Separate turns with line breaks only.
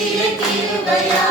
tiru tiru gaya